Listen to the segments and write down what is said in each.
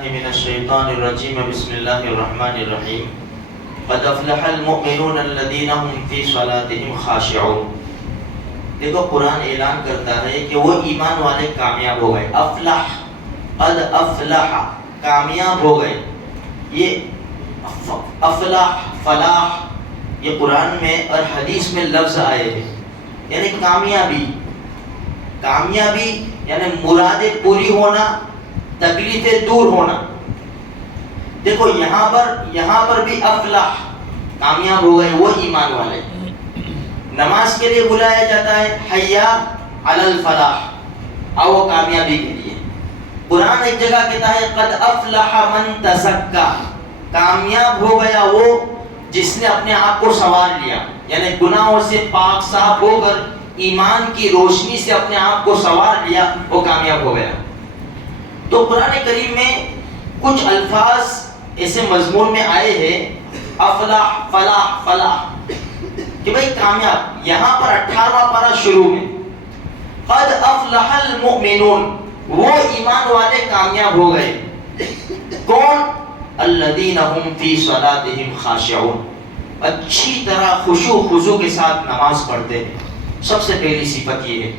من الشیطان الرجیم بسم اللہ الرحمن الرحیم قد افلح المؤمنون الذین هم فی صلاتهم خاشعون۔ دیکھو قرآن اعلان کرتا ہے کہ وہ ایمان والے کامیاب ہو گئے۔ افلح، قد افلح، کامیاب ہو گئے۔ یہ افلح، فلاح، یہ قرآن میں اور حدیث میں لفظ آئے ہیں، یعنی کامیابی۔ کامیابی یعنی مرادیں پوری ہونا، تکلیفیں دور ہونا۔ دیکھو یہاں پر بھی افلاح، کامیاب ہو گئے وہ ایمان والے۔ نماز کے لیے بلایا جاتا ہے حیا علی الفلاح، اور وہ کامیابی کے لیے۔ قرآن ایک جگہ کہتا ہے قد افلح من تزکا، کامیاب ہو گیا وہ جس نے اپنے آپ کو سنوار لیا، یعنی گناہوں سے پاک صاف ہو کر ایمان کی روشنی سے اپنے آپ کو سنوار لیا، وہ کامیاب ہو گیا۔ تو قرآن کریم میں کچھ الفاظ ایسے مضمون میں آئے ہیں، افلاح، فلاح، فلاح، کہ بھئی کامیاب۔ یہاں پر 18واں پارہ شروع میں قد افلح المؤمنون، وہ ایمان والے کامیاب ہو گئے۔ کون؟ الذین هم فی صلاتهم خاشعون، اچھی طرح خشوع خضوع کے ساتھ نماز پڑھتے ہیں۔ سب سے پہلی صفت یہ ہے۔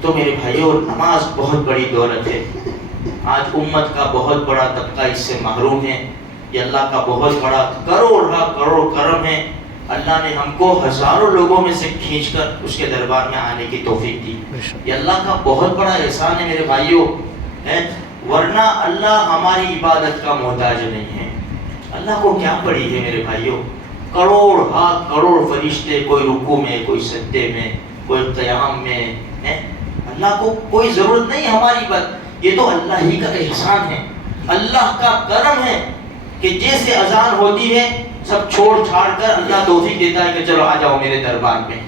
تو میرے بھائیوں، نماز بہت بڑی دولت ہے۔ آج امت کا بہت بڑا طبقہ اس سے محروم ہے۔ یہ اللہ کا بہت بڑا کروڑ کرم ہے۔ اللہ نے ہم کو ہزاروں لوگوں میں سے کھینچ کر اس کے دربار میں آنے کی توفیق دی۔ یہ اللہ کا بہت بڑا احسان ہے میرے بھائیوں، ورنہ اللہ ہماری عبادت کا محتاج نہیں ہے۔ اللہ کو کیا پڑی ہے میرے بھائیوں؟ کروڑ فرشتے، کوئی رکوع میں، کوئی سجدے میں، کوئی قیام میں۔ اللہ کو کوئی ضرورت نہیں ہماری بات، یہ تو اللہ ہی کا احسان ہے، اللہ کا کرم ہے کہ جیسے اذان ہوتی ہے سب چھوڑ چھاڑ کر اللہ توفیق دیتا ہے کہ چلو آ جاؤ میرے دربار میں۔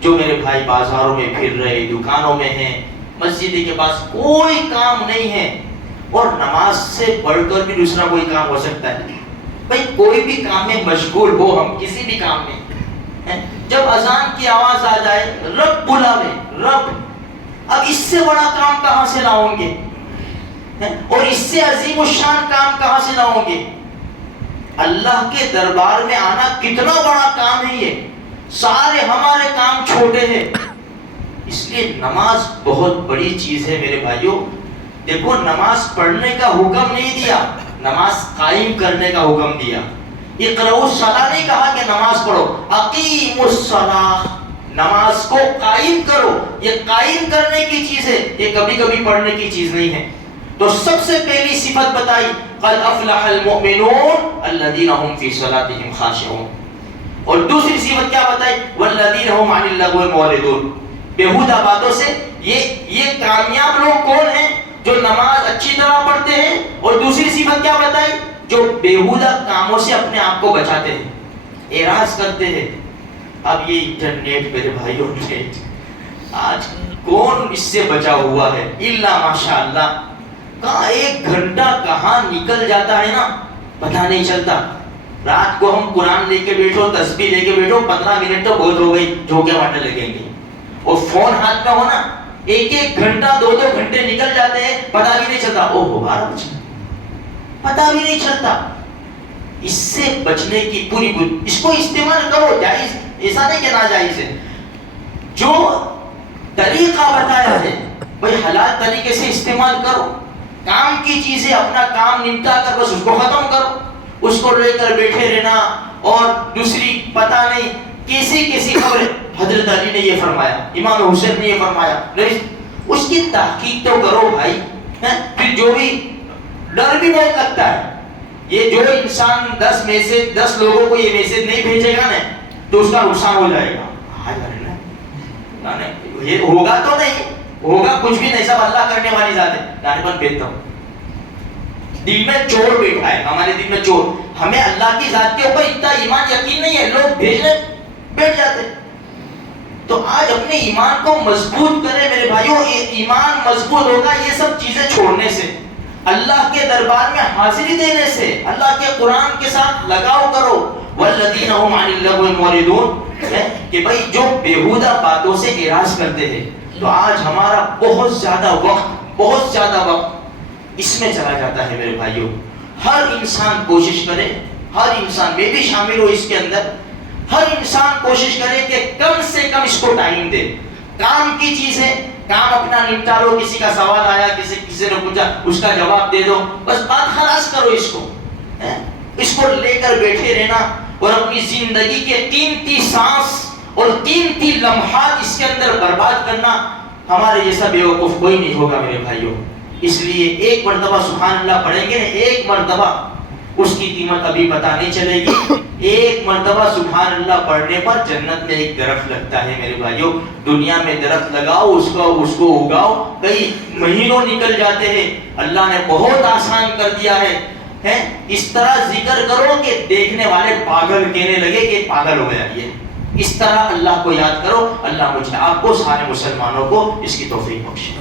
جو میرے بھائی بازاروں میں پھر رہے، دکانوں میں ہیں، مسجد کے پاس کوئی کام نہیں ہے، اور نماز سے بڑھ کر بھی دوسرا کوئی کام ہو سکتا ہے۔ بھائی کوئی بھی کام میں مشغول ہو، ہم کسی بھی کام میں، جب اذان کی آواز آ جائے رب بلاوے، رب، اب اس سے بڑا کام کہاں سے لاؤں گے، اور اس سے عظیم الشان کام کہاں سے لاؤں گے؟ اللہ کے دربار میں آنا کتنا بڑا کام ہے، یہ سارے ہمارے کام چھوٹے ہیں۔ اس لیے نماز بہت بڑی چیز ہے میرے بھائیوں۔ دیکھو نماز پڑھنے کا حکم نہیں دیا، نماز قائم کرنے کا حکم دیا۔ اقرؤوا الصلاۃ نہیں کہا کہ نماز پڑھو، اقیموا الصلاۃ، نماز کو قائم کرو۔ یہ قائم کرنے کی چیز ہے، یہ کبھی کبھی پڑھنے کی چیز نہیں ہے۔ تو سب سے پہلی صفت بتائی قد افلح المؤمنون الذین هم فی صلاتهم خاشعون، اور دوسری صفت کیا بتائی؟ والذین هم عن اللغو معرضون، بیہودہ باتوں سے۔ یہ کامیاب لوگ کون ہیں؟ جو نماز اچھی طرح پڑھتے ہیں، اور دوسری صفت کیا بتائی؟ جو بیہودہ کاموں سے اپنے آپ کو بچاتے ہیں، اعراض کرتے ہیں۔ اب یہ انٹرنیٹ میرے بھائیوں، نیٹ آج کون اس سے بچا ہوا ہے؟ الا ماشاء اللہ، کہاں ایک گھنٹہ کہاں نکل جاتا ہے نا پتہ نہیں چلتا۔ رات کو ہم قرآن لے کے بیٹھو، تسبیح لے کے بیٹھو، 15 منٹ تو بہت ہو گئی، جھونکے مارنے لگیں گے، اور فون ہاتھ میں ہونا، ایک گھنٹہ 2 گھنٹے نکل جاتے ہیں، پتہ بھی نہیں چلتا۔ او ہو 12 بج گئے، پتہ بھی نہیں چلتا۔ اس سے بچنے کی پوری اس کو استعمال کرو، جائز ایسا نہیں کہ ناجائز ہے۔ جو طریقہ بتایا ہے بھائی حلال طریقے سے استعمال کرو۔ کام کی چیزیں اپنا کام نمٹا کر بس اس کو ختم کرو، اس کو لے کر بیٹھے رہنا، اور دوسری پتہ نہیں کیسی خبر۔ حضرت علی نے یہ فرمایا، امام حسین نے یہ فرمایا، اس کی تحقیق تو کرو بھائی۔ پھر جو بھی ڈر بھی بہت لگتا ہے، یہ جو انسان 10 میں سے 10 لوگوں کو یہ میسج نہیں بھیجے گا نا تو اس کا نقصان ہو جائے گا۔ یہ ہوگا تو نہیں ہوگا، کچھ بھی نہیں، سب اللہ کرنے والی ذات ہے۔ لانے پر بھیجتا ہوں، دل میں چور بیٹھا ہے، ہمارے دل میں چور، ہمیں اللہ کی ذات کے اوپر اتنا ایمان یقین نہیں ہے، لوگ بھیجنے بیٹھ جاتے۔ تو آج اپنے ایمان کو مضبوط کریں میرے بھائیوں۔ ایمان مضبوط ہوگا یہ سب چیزیں چھوڑنے سے، اللہ کے دربار میں حاضری دینے سے، اللہ کے قرآن کے ساتھ لگاؤ کرو۔ والذین هم عن اللغو معرضون، کہ بھائی جو بیہودہ باتوں سے اعراض کرتے ہیں۔ تو آج ہمارا بہت زیادہ وقت اس میں چلا جاتا ہے میرے بھائیوں. ہر انسان کوشش کرے، ہر انسان، میں بھی شامل ہوں اس کے اندر، ہر انسان کوشش کرے کہ کم سے کم اس کو ٹائم دے. کام کی چیز ہے، کام اپنا نمٹا لو، کسی کا سوال آیا، کسی نے پوچھا، اس کا جواب دے دو، بس بات خلاص کرو. اس کو لے کر بیٹھے رہنا اور اپنی زندگی کے قیمتی سانس اور قیمتی لمحات اس کے اندر برباد کرنا، ہمارے جیسا بیوقوف کوئی نہیں ہوگا میرے بھائیوں. اس لیے ایک مرتبہ سبحان اللہ پڑھیں گے نا، ایک مرتبہ، اس کی قیمت ابھی پتہ نہیں چلے گی. ایک مرتبہ سبحان اللہ پڑھنے پر جنت میں ایک درخت لگتا ہے میرے بھائیوں. دنیا میں درخت لگاؤ، اس کو اگاؤ، کئی مہینوں نکل جاتے ہیں. اللہ نے بہت آسان کر دیا ہے. اس طرح ذکر کرو کہ دیکھنے والے پاگل کہنے لگے کہ پاگل ہو گیا یہ. اس طرح اللہ کو یاد کرو. اللہ مجھے آپ کو، سارے مسلمانوں کو اس کی توفیق بخشے.